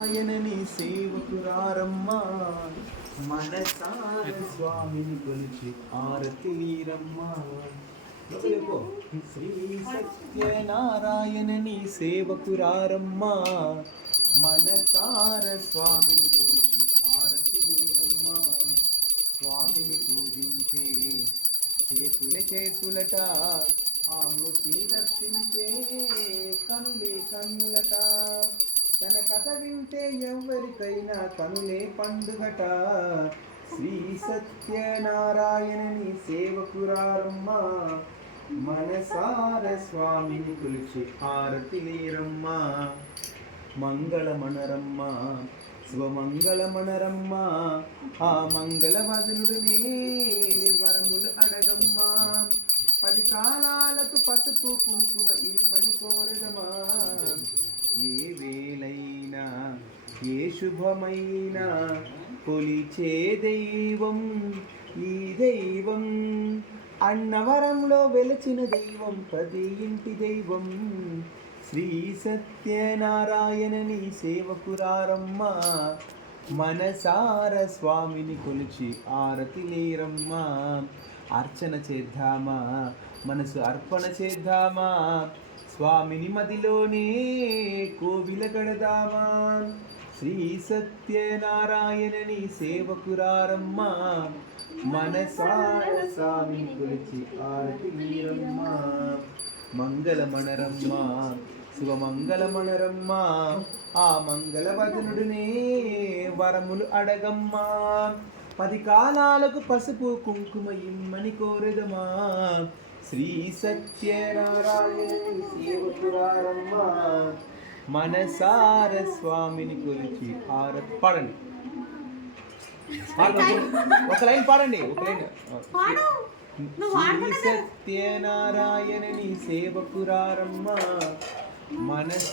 ఆయనని సేవకురారమ్మా మనసార స్వామిని కొలిచి ఆరతీరమ్మా. శ్రీ సత్యనారాయణని సేవకురారమ్మా మనసార స్వామిని కొలిచి ఆరతీరమ్మా. స్వామిని పూజించే చేతులట ఆ మూర్తిని దర్శించే కనులే కన్నులట. తన కథ వింటే ఎవరికైనా కనులే పండుగట. శ్రీ సత్యనారాయణని సేవకురారమ్మా మనసార స్వామిని కొలిచి ఆరతిలేరమ్మా. మంగళమణరమ్మా శుభమంగళమణరమ్మా ఆ మంగళవదనుడినే వరములు అడగమ్మా. 10 కాలాలకు పసుపు కుంకుమ ఇమ్మని కోరదమా. ఏ వేళైనా ఏ శుభమైనా కొలిచే దైవం ఈ దైవం. అన్నవరంలో వెలచిన దైవం 10 ఇంటి దైవం. శ్రీ సత్యనారాయణని సేవకురారమ్మా మనసార స్వామిని కొలిచి ఆరతిలేరమ్మా. అర్చన చేద్దామా మనసు అర్పణ చేద్దామా. స్వామిని మదిలోనే కోవిల కడదామా. శ్రీ సత్యనారాయణని సేవకురారమ్మా మనసార స్వామిని కొలిచి ఆరతిలేరమ్మా. మంగళమణరమ్మా శుభమంగళమణరమ్మా ఆ మంగళవదనుడినే వరములు అడగమ్మా. 10 కాలాలకు పసుపు కుంకుమ ఇమ్మని కోరెదమా. శ్రీ సత్యనారాయణని సేవకురారమ్మా మనసార స్వామిని కొలిచి పాడండి. ఒక లైన్ పాడండి, ఒక లైన్. శ్రీ సత్యనారాయణని సేవకురారమ్మా మనస